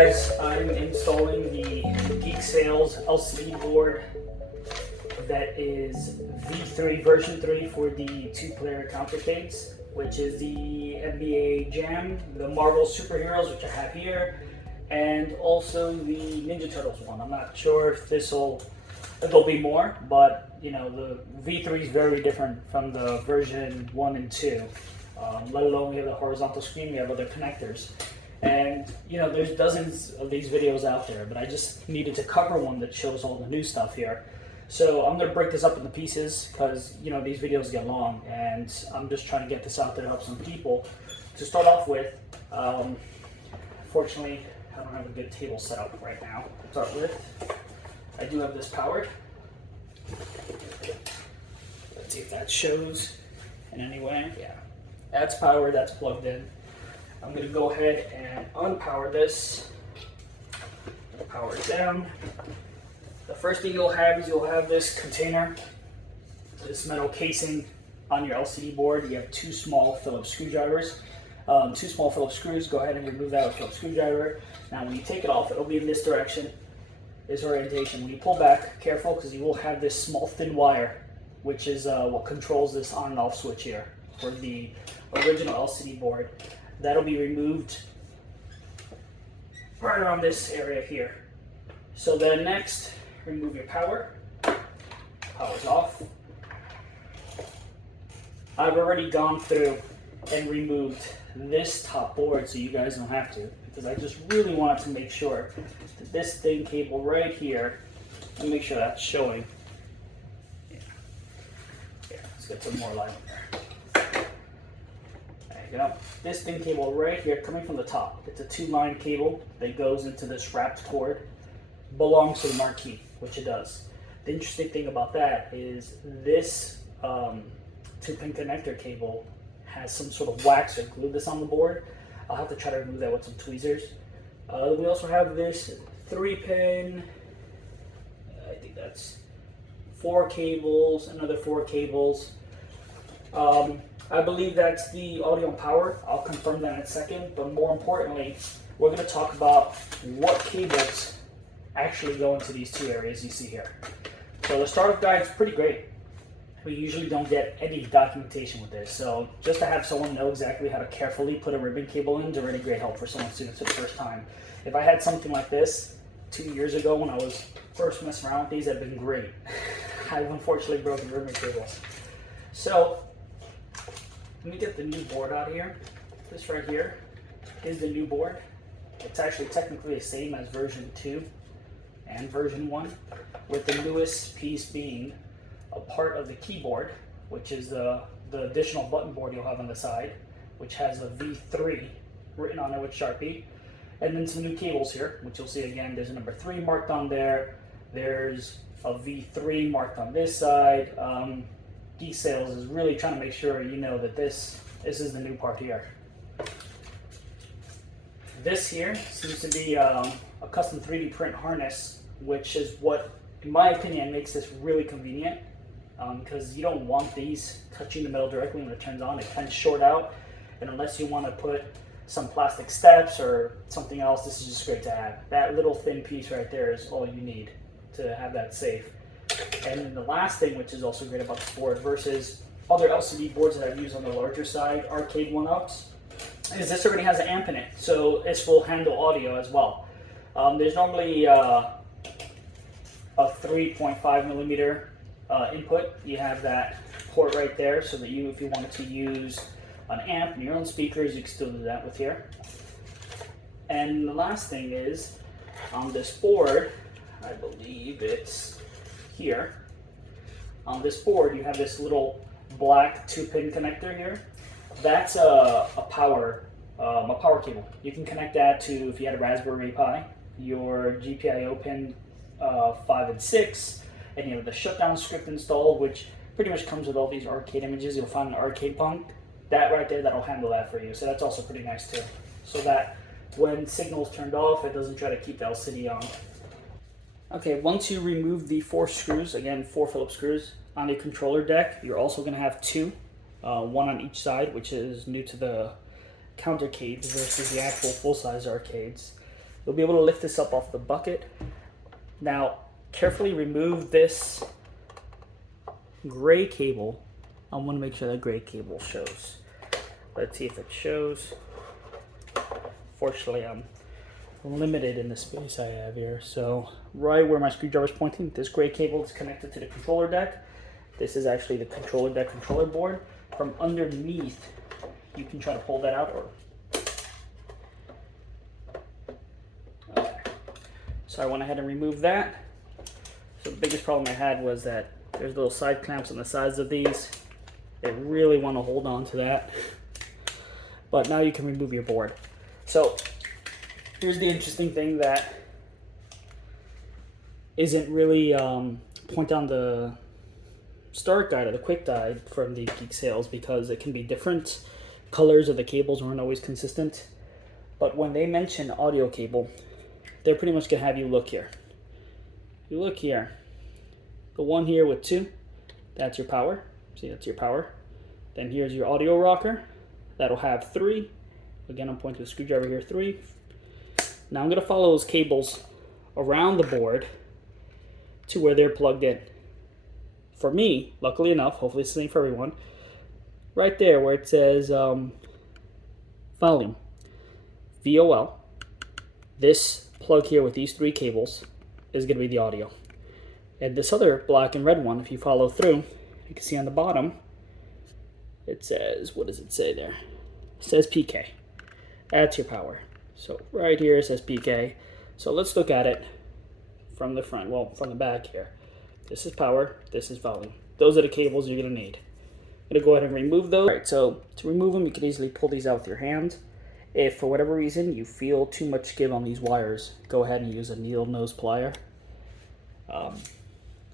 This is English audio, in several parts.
guys, I'm installing the Geek Sales LCD board that is V3 version 3 for the 2-player Countercades, which is the NBA Jam, the Marvel superheroes, which I have here, and also the Ninja Turtles one. I'm not sure if there'll be more, but you know, the V3 is very different from the version 1 and 2. Let alone we have the horizontal screen, we have other connectors. And you know, there's dozens of these videos out there, but I just needed to cover one that shows all the new stuff here. So I'm gonna break this up into pieces because you know, these videos get long, and I'm just trying to get this out there to help some people. To start off with, fortunately, I don't have a good table set up right now. To start with, I do have this powered. Let's see if that shows in any way. Yeah, that's powered, that's plugged in. I'm going to go ahead and unpower this. Power it down. The first thing you'll have is you'll have this container, this metal casing on your LCD board. You have two small Phillips screwdrivers. Two small Phillips screws. Go ahead and remove that with a Phillips screwdriver. Now when you take it off, it'll be in this direction, this orientation. When you pull back, careful, because you will have this small thin wire, which is what controls this on and off switch here for the original LCD board. That'll be removed right around this area here. So then next, remove your power. Power's off. I've already gone through and removed this top board so you guys don't have to, because I just really wanted to make sure that this thin cable right here, let me make sure that's showing. Yeah, let's get some more light on there. You know, this thin cable right here coming from the top, it's a 2-line cable that goes into this wrapped cord, belongs to the marquee, which it does. The interesting thing about that is this 2-pin connector cable has some sort of wax or glue that's on the board. I'll have to try to remove that with some tweezers. We also have this 3-pin, I think that's 4 cables, another 4 cables. I believe that's the audio and power. I'll confirm that in a second, but more importantly, we're going to talk about what cables actually go into these two areas you see here. So the startup guide is pretty great. We usually don't get any documentation with this, so just to have someone know exactly how to carefully put a ribbon cable in is a really great help for someone doing it for the first time. If I had something like this 2 years ago when I was first messing around with these, that'd been great. I've unfortunately broken ribbon cables. So let me get the new board out here. This right here is the new board. It's actually technically the same as version 2 and version 1, with the newest piece being a part of the keyboard, which is the additional button board you'll have on the side, which has a V3 written on it with Sharpie. And then some new cables here, which you'll see again, there's a number 3 marked on there. There's a V3 marked on this side. Geek Sales is really trying to make sure you know that this is the new part here. This here seems to be a custom 3D print harness, which is what, in my opinion, makes this really convenient, because you don't want these touching the metal directly when it turns on. It kind of short out, and unless you want to put some plastic steps or something else, this is just great to have. That little thin piece right there is all you need to have that safe. And then the last thing, which is also great about this board versus other LCD boards that I've used on the larger side, arcade one-ups, is this already has an amp in it, so this will handle audio as well. There's normally a 3.5 millimeter input. You have that port right there, so that if you wanted to use an amp and your own speakers, you can still do that with here. And the last thing is, on this board, I believe it's here. On this board, you have this little black 2-pin connector here. That's a power cable. You can connect that to, if you had a Raspberry Pi, your GPIO pin 5 and 6, and you have the shutdown script installed, which pretty much comes with all these arcade images you'll find in Arcade Punk. That right there, that'll handle that for you. So that's also pretty nice too. So that when signal's turned off, it doesn't try to keep the LCD on. Okay, once you remove the 4 screws, again 4 Phillips screws, on the controller deck, you're also going to have 2, one on each side, which is new to the Countercade versus the actual full-size arcades. you'll be able to lift this up off the bucket. Now, carefully remove this gray cable. I want to make sure that gray cable shows. Let's see if it shows. Fortunately, I'm limited in the space I have here. So right where my screwdriver is pointing, this gray cable is connected to the controller deck. This is actually the controller deck controller board. From underneath, you can try to pull that out. Okay. So I went ahead and removed that. So the biggest problem I had was that there's little side clamps on the sides of these. They really want to hold on to that. But now you can remove your board. So here's the interesting thing that isn't really point on the start guide or the quick guide from the Geek sales, because it can be different. Colors of the cables weren't always consistent. But when they mention audio cable, they're pretty much going to have you look here. You look here. The one here with 2, that's your power. See, that's your power. Then here's your audio rocker. That'll have 3. Again, I'm pointing to the screwdriver here, 3. Now I'm going to follow those cables around the board to where they're plugged in. For me, luckily enough, hopefully it's the same for everyone, right there where it says volume, VOL, this plug here with these 3 cables is going to be the audio. And this other black and red one, if you follow through, you can see on the bottom, it says, what does it say there? It says PK. That's your power. So right here it says PK. So let's look at it from the front, well, from the back here. This is power, this is volume. Those are the cables you're gonna need. I'm gonna go ahead and remove those. All right, so to remove them, you can easily pull these out with your hand. If for whatever reason you feel too much give on these wires, go ahead and use a needle nose plier.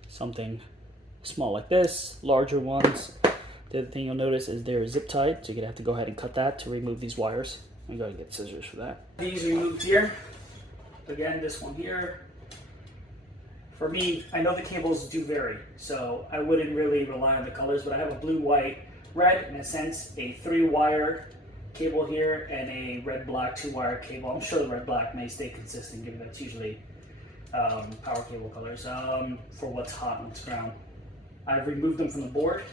Something small like this, larger ones. The other thing you'll notice is they're zip tied, so you're gonna have to go ahead and cut that to remove these wires. I'm going to get scissors for that. These removed here. Again, this one here. For me, I know the cables do vary, so I wouldn't really rely on the colors, but I have a blue, white, red, in a sense, a 3-wire cable here, and a red-black 2-wire cable. I'm sure the red-black may stay consistent, given that's usually power cable colors for what's hot and what's ground. I've removed them from the board.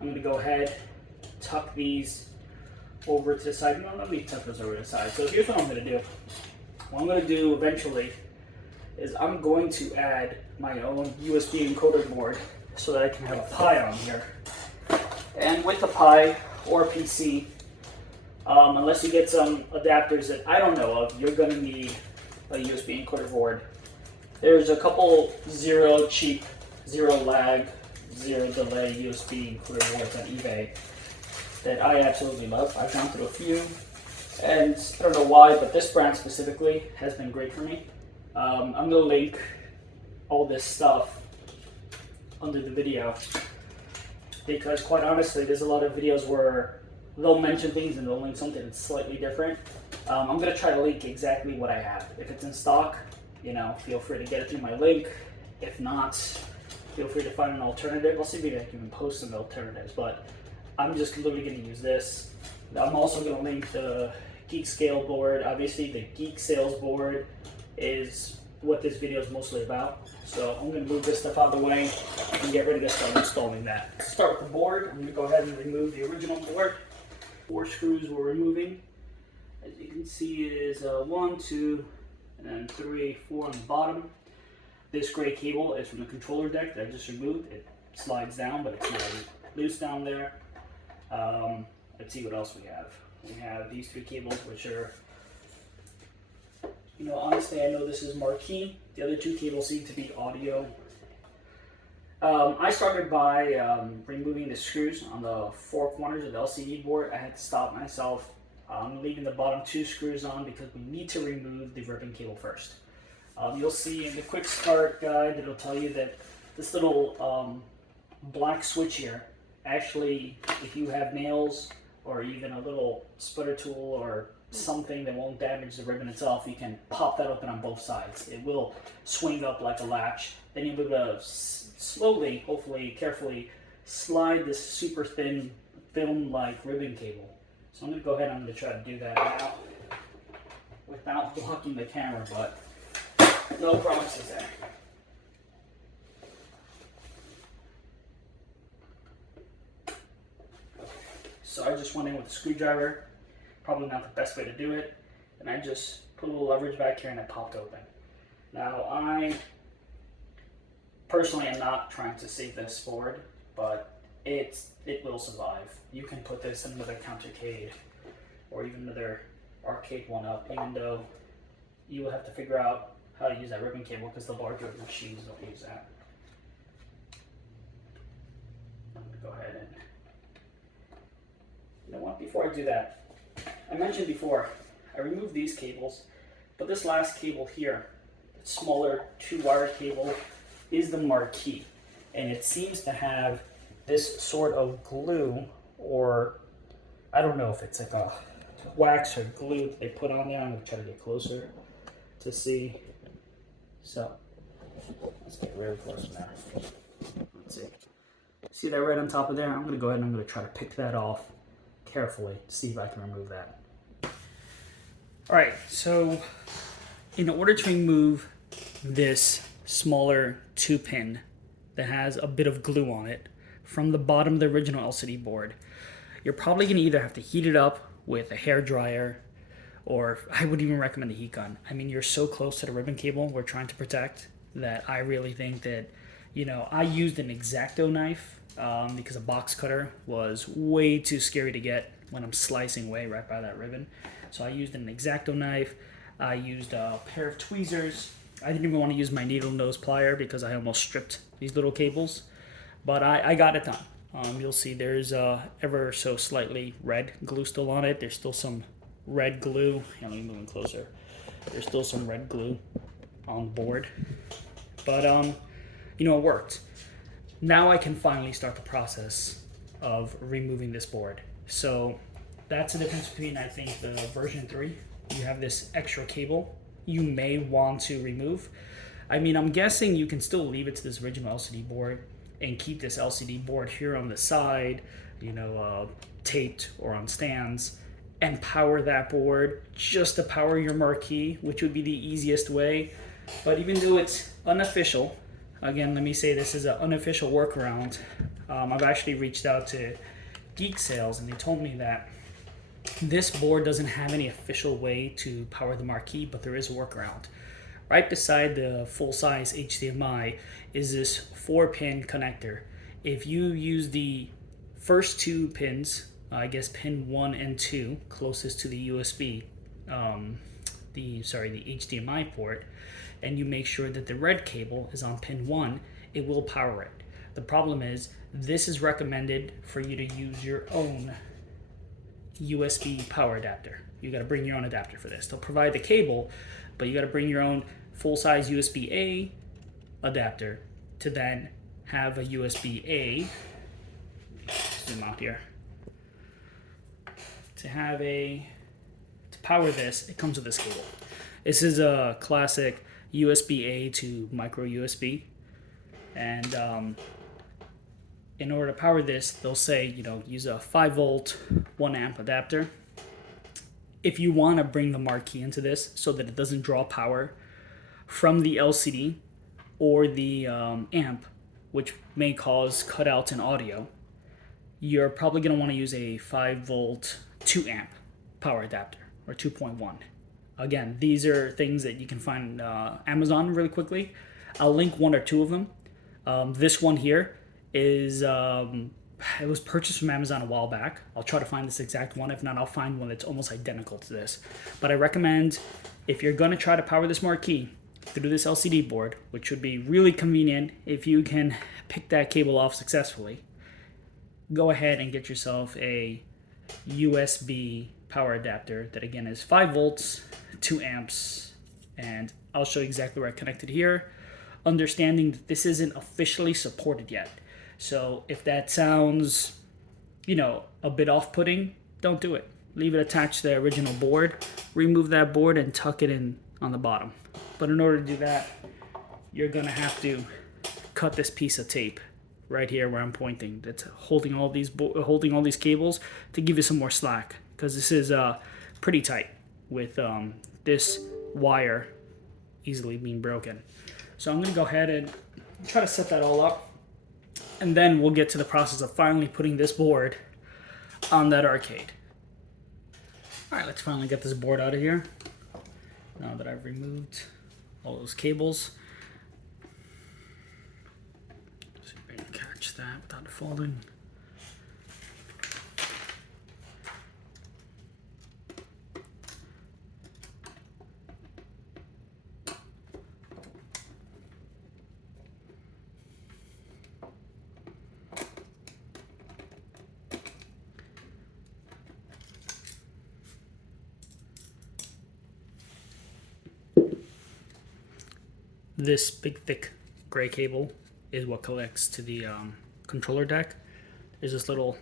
I'm going to go ahead, tuck these over to the side. No, let me tuck those over to the side. So here's what I'm going to do. What I'm going to do eventually is I'm going to add my own USB encoder board so that I can have a Pi on here. And with the Pi or PC, unless you get some adapters that I don't know of, you're going to need a USB encoder board. There's a couple cheap, 0 lag, 0 delay USB encoder boards on eBay that I absolutely love. I've gone through a few, and I don't know why, but this brand specifically has been great for me. I'm going to link all this stuff under the video, because quite honestly, there's a lot of videos where they'll mention things and they'll link something that's slightly different. I'm going to try to link exactly what I have. If it's in stock, you know, feel free to get it through my link. If not, feel free to find an alternative. I'll see if I can even post some alternatives, but I'm just literally going to use this. I'm also going to link the Geek scale board. Obviously, the Geek sales board is what this video is mostly about. So I'm going to move this stuff out of the way and get ready to start installing that. To start with the board, I'm going to go ahead and remove the original board. 4 screws we're removing. As you can see, it is 1, 2, and then 3, 4 on the bottom. This gray cable is from the controller deck that I just removed. It slides down, but it's not loose down there. Let's see what else we have. We have these 3 cables, which are, you know, honestly, I know this is marquee. The other 2 cables seem to be audio. I started by removing the screws on the 4 corners of the LCD board. I had to stop myself. I'm leaving the bottom 2 screws on because we need to remove the ribbon cable first. You'll see in the quick start guide, it'll tell you that this little black switch here, actually, if you have nails or even a little sputter tool or something that won't damage the ribbon itself, you can pop that open on both sides. It will swing up like a latch. Then you'll be able to slowly, hopefully carefully, slide this super thin film-like ribbon cable. So I'm going to go ahead and I'm going to try to do that now without blocking the camera, but no promises there. So I just went in with a screwdriver, probably not the best way to do it, and I just put a little leverage back here and it popped open. Now I personally am not trying to save this board, but it will survive. You can put this in another Courtercade or even another arcade one up, even though you will have to figure out how to use that ribbon cable because the larger machines don't use that. I'm going to go ahead and, you know what, before I do that, I mentioned before, I removed these cables, but this last cable here, smaller 2-wire cable, is the marquee, and it seems to have this sort of glue, or I don't know if it's like a wax or glue that they put on there. I'm going to try to get closer to see. So let's get really close now. Let's see. See that right on top of there? I'm going to go ahead and I'm going to try to pick that off carefully to see if I can remove that. Alright, so in order to remove this smaller 2-pin that has a bit of glue on it from the bottom of the original LCD board, you're probably going to either have to heat it up with a hair dryer, or I would even recommend a heat gun. I mean, you're so close to the ribbon cable we're trying to protect that I really think that, you know, I used an X-Acto knife because a box cutter was way too scary to get when I'm slicing away right by that ribbon. So I used an X-Acto knife. I used a pair of tweezers. I didn't even want to use my needle nose plier because I almost stripped these little cables, but I got it done. You'll see there's ever so slightly red glue still on it. There's still some red glue. Let me move in closer. There's still some red glue on the board, but you know, it worked. Now I can finally start the process of removing this board. So that's the difference between, I think, the version 3. You have this extra cable you may want to remove. I mean, I'm guessing you can still leave it to this original LCD board and keep this LCD board here on the side, you know, taped or on stands, and power that board just to power your marquee, which would be the easiest way. But even though it's unofficial, again, let me say this is an unofficial workaround. I've actually reached out to Geek sales and they told me that this board doesn't have any official way to power the marquee, but there is a workaround. Right beside the full-size HDMI is this 4-pin connector. If you use the first 2 pins, I guess pin 1 and 2, closest to the USB, the HDMI port, and you make sure that the red cable is on pin 1, it will power it. The problem is, this is recommended for you to use your own USB power adapter. You got to bring your own adapter for this. They'll provide the cable, but you got to bring your own full-size USB-A adapter to then have a USB-A. Zoom out here. To power this, it comes with this cable. This is a classic USB-A to micro USB, and in order to power this, they'll say, you know, use a 5-volt, 1-amp adapter. If you want to bring the marquee into this so that it doesn't draw power from the LCD or the amp, which may cause cutouts in audio, you're probably going to want to use a 5-volt, 2-amp power adapter, or 2.1. Again, these are things that you can find on Amazon really quickly. I'll link 1 or 2 of them. This one here is it was purchased from Amazon a while back. I'll try to find this exact one. If not, I'll find one that's almost identical to this. But I recommend, if you're going to try to power this marquee through this LCD board, which would be really convenient if you can pick that cable off successfully, go ahead and get yourself a USB power adapter that, again, is 5 volts, 2 amps, and I'll show you exactly where I connected here, understanding that this isn't officially supported yet. So if that sounds, you know, a bit off-putting, don't do it. Leave it attached to the original board, remove that board, and tuck it in on the bottom. But in order to do that, you're going to have to cut this piece of tape right here where I'm pointing. That's holding all these cables to give you some more slack, because this is pretty tight with this wire easily being broken. So I'm going to go ahead and try to set that all up, and then we'll get to the process of finally putting this board on that arcade. Alright, let's finally get this board out of here. Now that I've removed all those cables. See if I can catch that without folding. This big thick gray cable is what connects to the controller deck. There's this little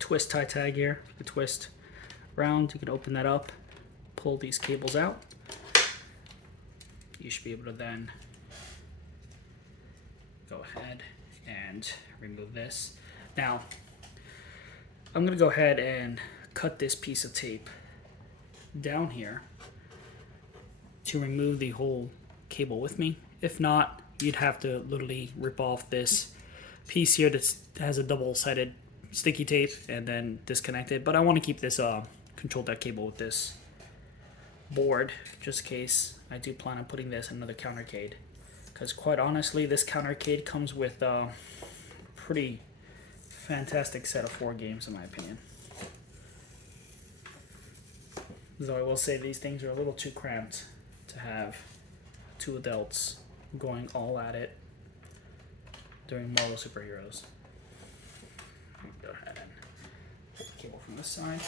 twist tie tag here. You can twist around, you can open that up, pull these cables out. You should be able to then go ahead and remove this. Now, I'm going to go ahead and cut this piece of tape down here to remove the whole cable with me. If not, you'd have to literally rip off this piece here that has a double-sided sticky tape and then disconnect it. But I want to keep this control deck cable with this board just in case I do plan on putting this in another Courtercade, because quite honestly this Courtercade comes with a pretty fantastic set of 4 games in my opinion. Though I will say these things are a little too cramped to have 2 adults going all at it during Marvel Superheroes. Go ahead and put the cable from this side.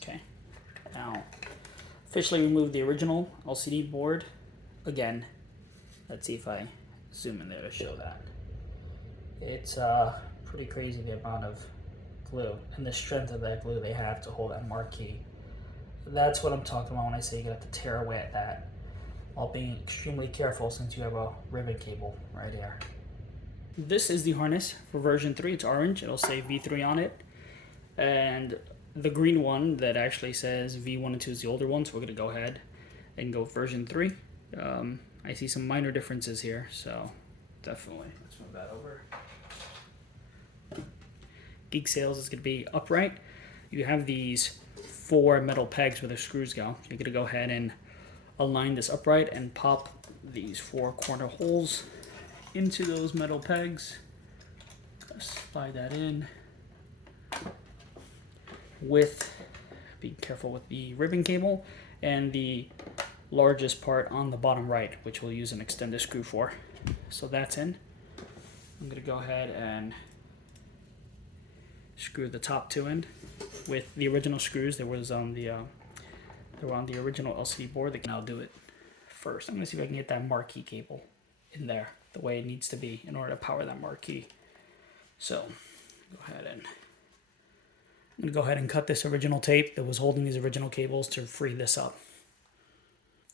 Okay, now officially remove the original LCD board. Again, let's see if I zoom in there to show that. It's pretty crazy the amount of glue and the strength of that glue they have to hold that marquee. That's what I'm talking about when I say you're going to have to tear away at that while being extremely careful since you have a ribbon cable right here. This is the harness for version 3. It's orange. It'll say V3 on it. And the green one that actually says V1 and 2 is the older one, so we're going to go ahead and go version 3. I see some minor differences here, so definitely let's move that over. Geek sales is going to be upright. You have these 4 metal pegs where the screws go. You're going to go ahead and align this upright and pop these 4 corner holes into those metal pegs. Slide that in with, be careful with the ribbon cable and the largest part on the bottom right, which we'll use an extended screw for. So that's in. I'm going to go ahead and screw the top 2 in with the original screws that was on the original LCD board. They can now do it first. I'm going to see if I can get that marquee cable in there the way it needs to be in order to power that marquee. So I'm going to go ahead and cut this original tape that was holding these original cables to free this up.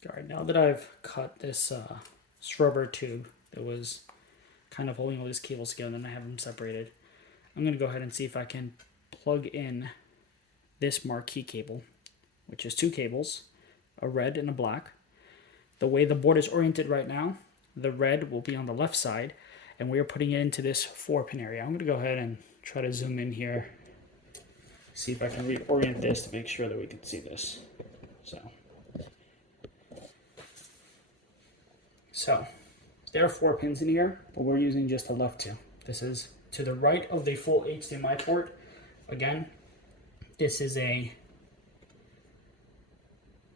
Alright, now that I've cut this rubber tube that was kind of holding all these cables together and I have them separated, I'm going to go ahead and see if I can plug in this marquee cable, which is 2 cables, a red and a black. The way the board is oriented right now, the red will be on the left side, and we are putting it into this 4-pin area. I'm going to go ahead and try to zoom in here, see if I can reorient this to make sure that we can see this. So there are 4 pins in here, but we're using just the left 2. This is to the right of the full HDMI port. Again, this is a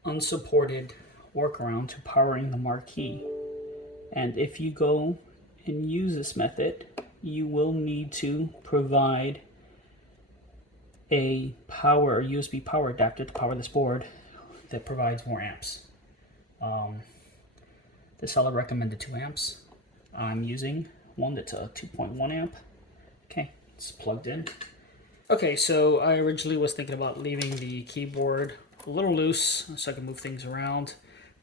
unsupported workaround to powering the marquee. And if you go and use this method, you will need to provide a USB power adapter to power this board that provides more amps. The seller recommended 2 amps. I'm using one that's a 2.1 amp. Okay, it's plugged in. Okay, so I originally was thinking about leaving the keyboard a little loose so I can move things around.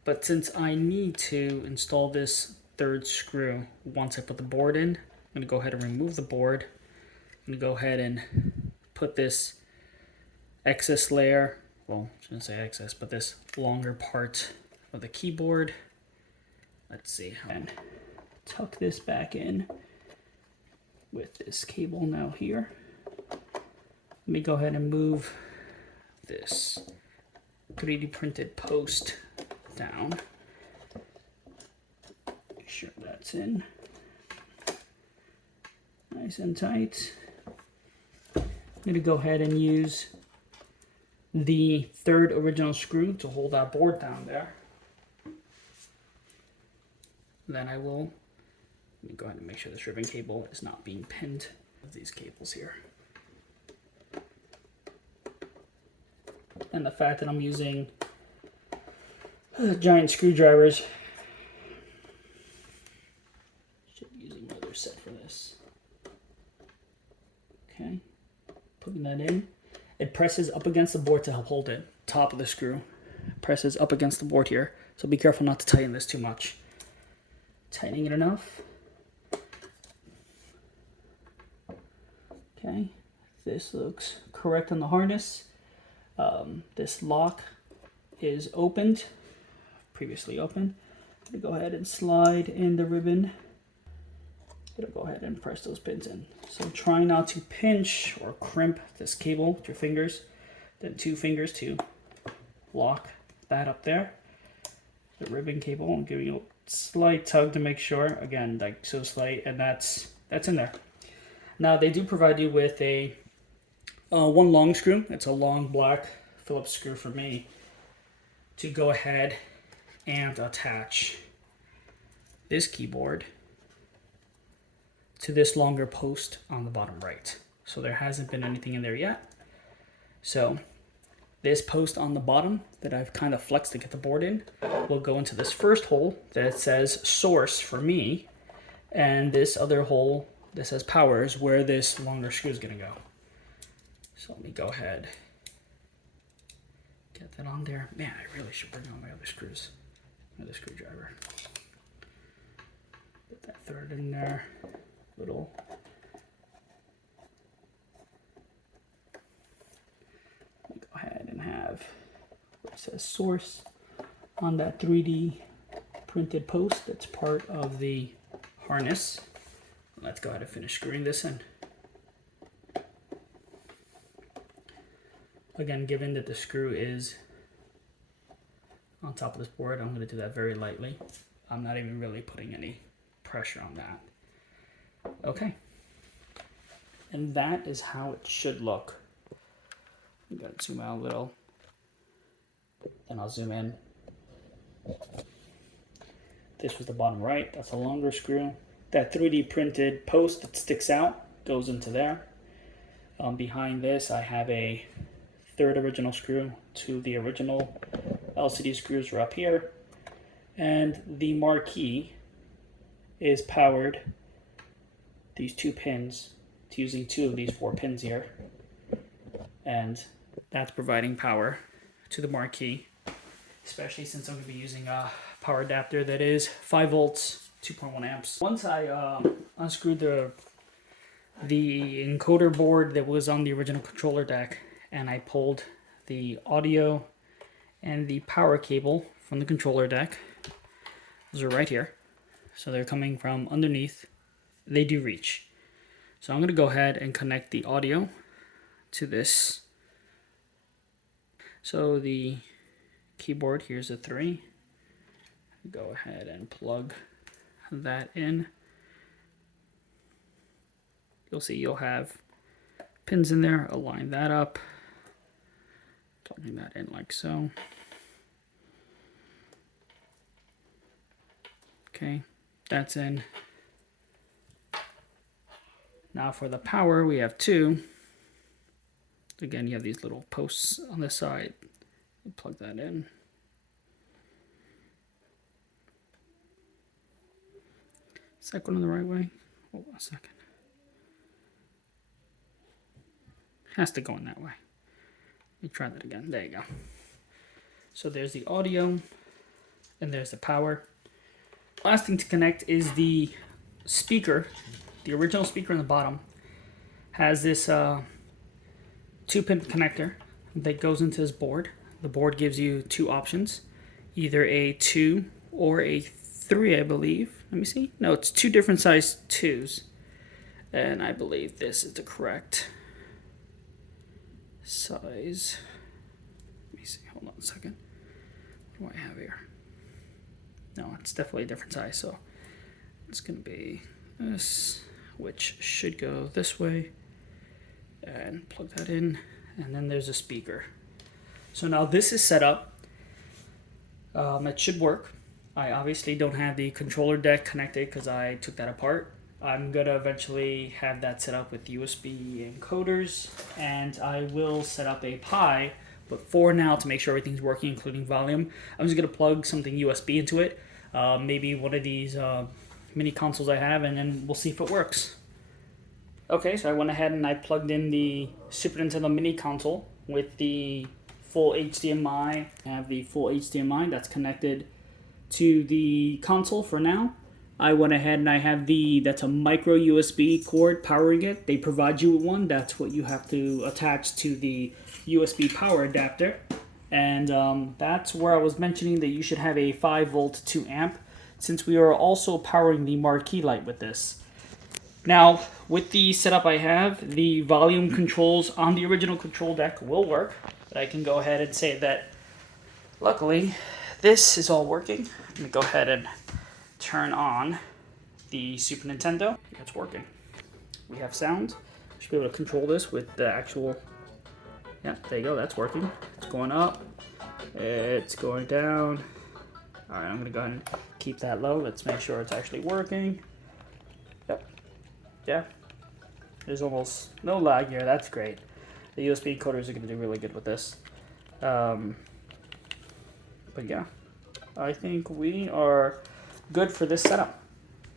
But since I need to install this third screw once I put the board in, I'm going to go ahead and remove the board. I'm going to go ahead and put this excess layer, well, I shouldn't say excess, but this longer part of the keyboard. Let's see, and tuck this back in with this cable now here. Let me go ahead and move this 3D printed post down. Make sure that's in nice and tight. I'm going to go ahead and use the third original screw to hold that board down there. Then I will let me go ahead and make sure this ribbon cable is not being pinned with these cables here. And the fact that I'm using giant screwdrivers, should be using another set for this. Okay, putting that in. It presses up against the board to help hold it. Top of the screw presses up against the board here, so be careful not to tighten this too much. Tightening it enough. Okay, this looks correct on the harness. This lock is opened, previously open. I'm gonna go ahead and slide in the ribbon. I'm gonna go ahead and press those pins in. So try not to pinch or crimp this cable with your fingers. Then 2 fingers to lock that up there. The ribbon cable, I'm giving you a slight tug to make sure. Again, like so slight, and that's in there. Now they do provide you with a one long screw. It's a long black Phillips screw for me to go ahead and attach this keyboard to this longer post on the bottom right. So there hasn't been anything in there yet. So this post on the bottom that I've kind of flexed to get the board in will go into this first hole that says source for me, and this other hole that says power is where this longer screw is going to go. So let me go ahead, get that on there. Man, I really should bring on my other screws, another screwdriver. Put that third in there, little. Let me go ahead and have where it says source on that 3D printed post that's part of the harness. Let's go ahead and finish screwing this in. Again, given that the screw is on top of this board, I'm going to do that very lightly. I'm not even really putting any pressure on that. Okay. And that is how it should look. I'm going to zoom out a little. Then I'll zoom in. This was the bottom right. That's a longer screw. That 3D printed post that sticks out goes into there. Behind this, I have a third original screw to the original LCD screws are up here. And the marquee is powered, these 2 pins, to using 2 of these 4 pins here. And that's providing power to the marquee, especially since I'm going to be using a power adapter that is 5 volts, 2.1 amps. Once I unscrewed the encoder board that was on the original controller deck, and I pulled the audio and the power cable from the controller deck. Those are right here. So they're coming from underneath. They do reach. So I'm going to go ahead and connect the audio to this. So the keyboard, here's a 3. Go ahead and plug that in. You'll see you'll have pins in there. Align that up. Plugging that in like so. Okay, that's in. Now for the power, we have 2. Again, you have these little posts on the side. You plug that in. Is that going the right way? Hold on a second. Has to go in that way. Let me try that again. There you go. So there's the audio And there's the power. Last thing to connect is the speaker. The original speaker on the bottom has this 2-pin connector that goes into this board. The board gives you 2 options, either a 2 or a 3, I believe. Let me see. No, it's 2 different size 2s. And I believe this is the correct size. Let me see. Hold on a second. What do I have here? No, it's definitely a different size. So it's going to be this, which should go this way. And plug that in. And then there's a speaker. So now this is set up. It should work. I obviously don't have the controller deck connected because I took that apart. I'm going to eventually have that set up with USB encoders, and I will set up a Pi, but for now, to make sure everything's working, including volume, I'm just going to plug something USB into it, maybe one of these mini consoles I have, and then we'll see if it works. Okay, so I went ahead and I plugged in the Super Nintendo mini console with the full HDMI. I have the full HDMI that's connected to the console for now. I went ahead and I have that's a micro USB cord powering it. They provide you with one. That's what you have to attach to the USB power adapter. And that's where I was mentioning that you should have a 5-volt 2-amp, since we are also powering the marquee light with this. Now, with the setup I have, the volume controls on the original control deck will work. But I can go ahead and say that, luckily, this is all working. Let me go ahead and turn on the Super Nintendo. It's working. We have sound. We should be able to control this with the actual... Yeah, there you go. That's working. It's going up. It's going down. All right, I'm going to go ahead and keep that low. Let's make sure it's actually working. Yep. Yeah. There's almost no lag here. That's great. The USB encoders are going to do really good with this. But yeah, I think we are good for this setup.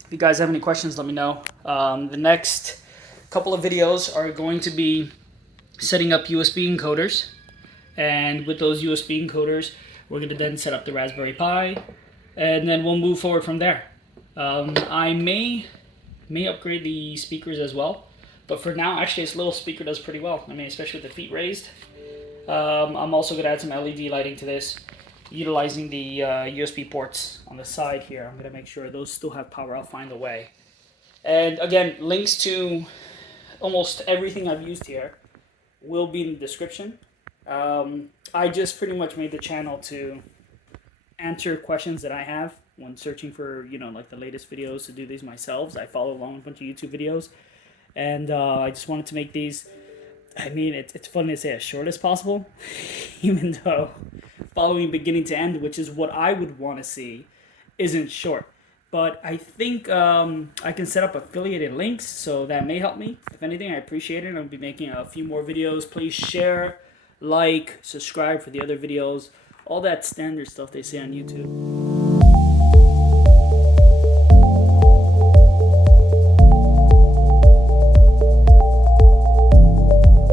If you guys have any questions, let me know. The next couple of videos are going to be setting up USB encoders. And with those USB encoders, we're going to then set up the Raspberry Pi. And then we'll move forward from there. I may upgrade the speakers as well. But for now, actually, this little speaker does pretty well. I mean, especially with the feet raised. I'm also going to add some LED lighting to this, utilizing the USB ports on the side here. I'm going to make sure those still have power. I'll find a way. And again, links to almost everything I've used here will be in the description. I just pretty much made the channel to answer questions that I have when searching for, like the latest videos to do these myself. I follow along a bunch of YouTube videos. And I just wanted to make these, I mean, it's funny to say as short as possible, even though following beginning to end, which is what I would want to see, isn't short. But I think I can set up affiliated links, so that may help me. If anything, I appreciate it. I'll be making a few more videos. Please share, like, subscribe for the other videos, all that standard stuff they say on YouTube.